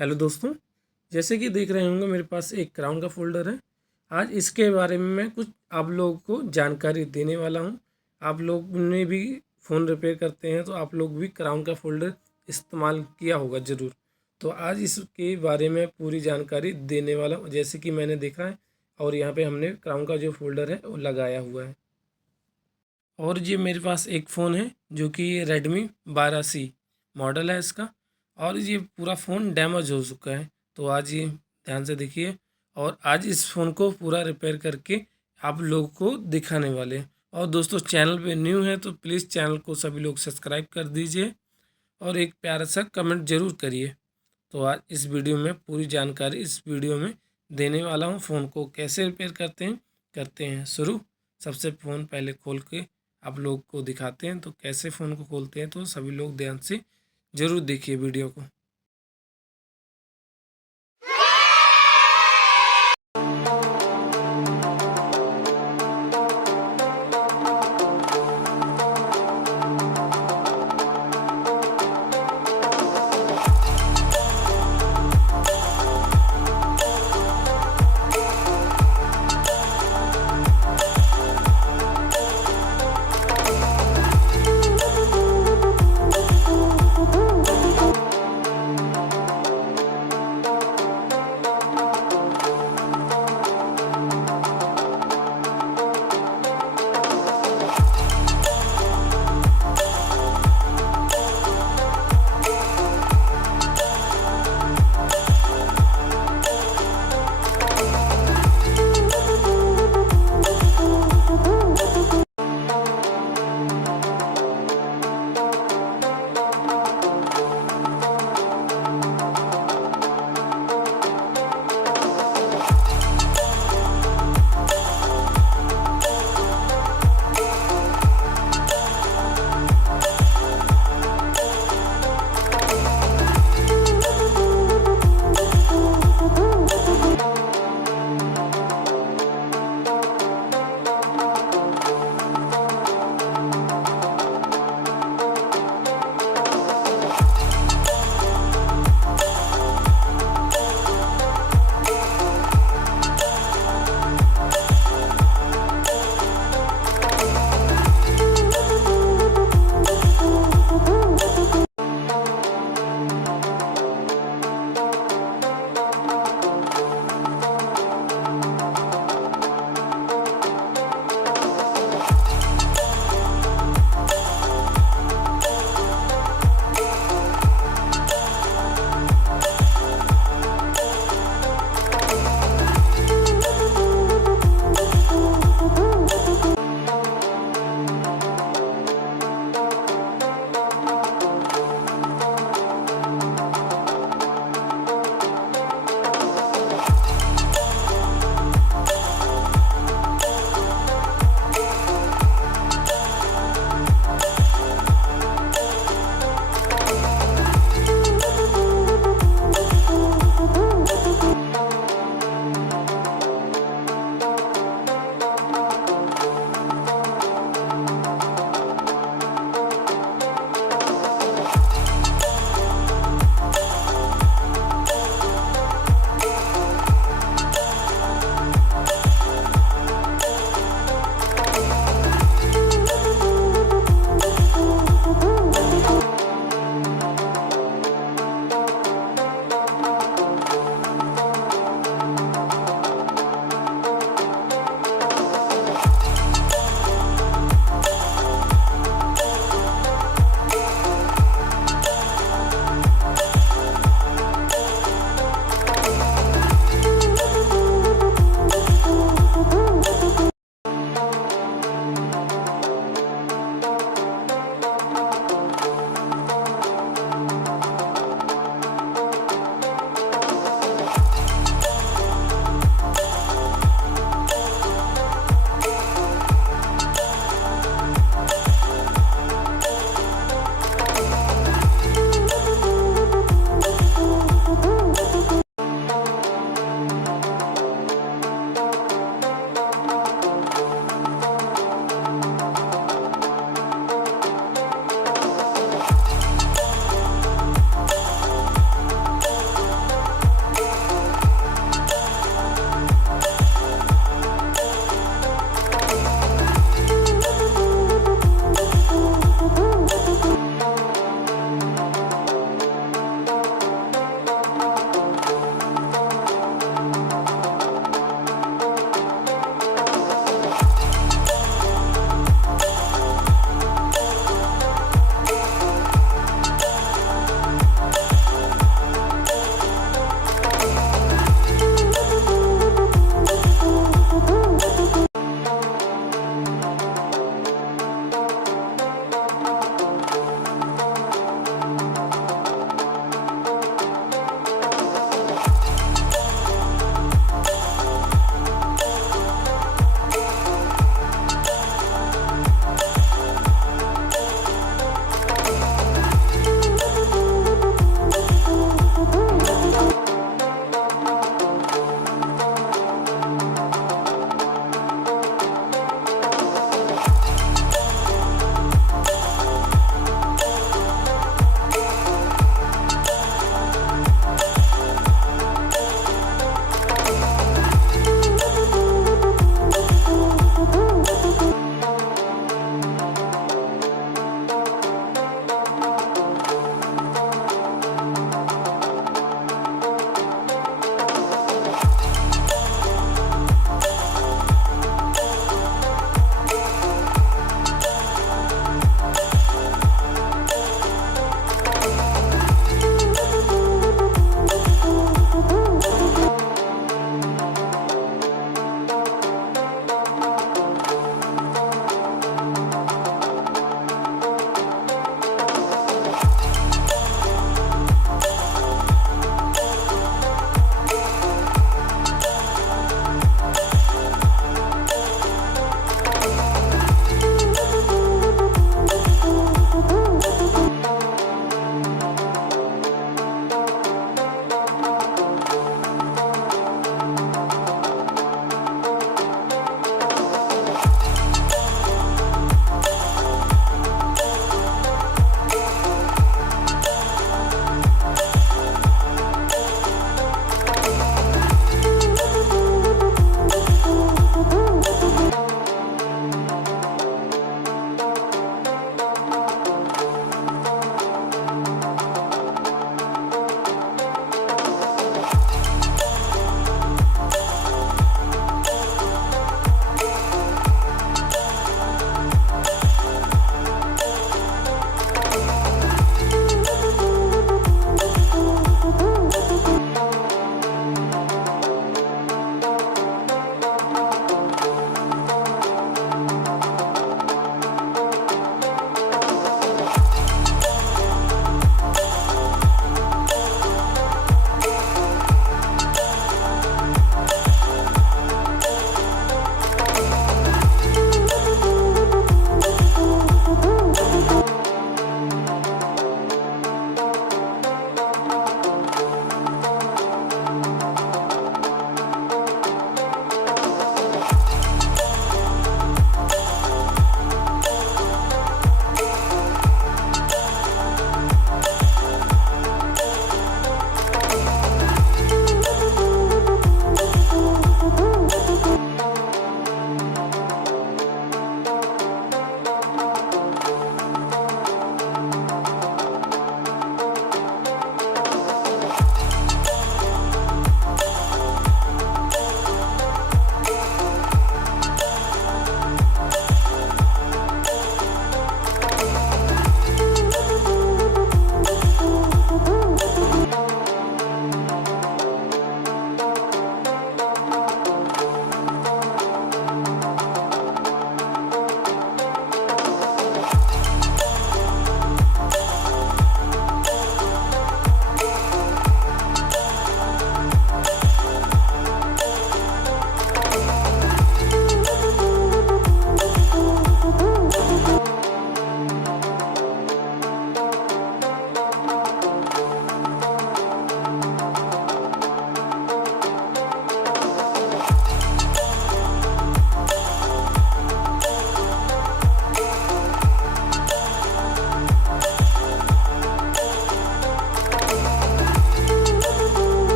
हेलो दोस्तों, जैसे कि देख रहे होंगे मेरे पास एक क्राउन का फ़ोल्डर है। आज इसके बारे में मैं कुछ आप लोगों को जानकारी देने वाला हूं। आप लोग ने भी फ़ोन रिपेयर करते हैं तो आप लोग भी क्राउन का फ़ोल्डर इस्तेमाल किया होगा ज़रूर। तो आज इसके बारे में पूरी जानकारी देने वाला हूं, जैसे कि मैंने देखा है और यहाँ पे हमने क्राउन का जो फ़ोल्डर है वो लगाया हुआ है। और ये मेरे पास एक फ़ोन है जो कि रेडमी 12C मॉडल है इसका, और ये पूरा फ़ोन डैमेज हो चुका है। तो आज ये ध्यान से देखिए, और आज इस फ़ोन को पूरा रिपेयर करके आप लोगों को दिखाने वाले हैं। और दोस्तों, चैनल पे न्यू है तो प्लीज़ चैनल को सभी लोग सब्सक्राइब कर दीजिए और एक प्यारा सा कमेंट ज़रूर करिए। तो आज इस वीडियो में पूरी जानकारी इस वीडियो में देने वाला हूँ। फ़ोन को कैसे रिपेयर करते हैं शुरू। सबसे फ़ोन पहले खोल के आप लोग को दिखाते हैं। तो कैसे फ़ोन को खोलते हैं तो सभी लोग ध्यान से ज़रूर देखिए वीडियो को।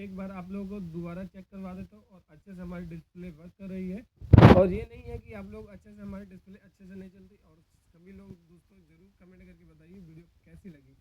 एक बार आप लोगों को दोबारा चेक करवा देता हूँ और अच्छे से हमारी डिस्प्ले वर्क कर रही है। और ये नहीं है कि आप लोग अच्छे से हमारी डिस्प्ले अच्छे से नहीं चलती। और सभी लोग दोस्तों ज़रूर कमेंट करके बताइए वीडियो कैसी लगी।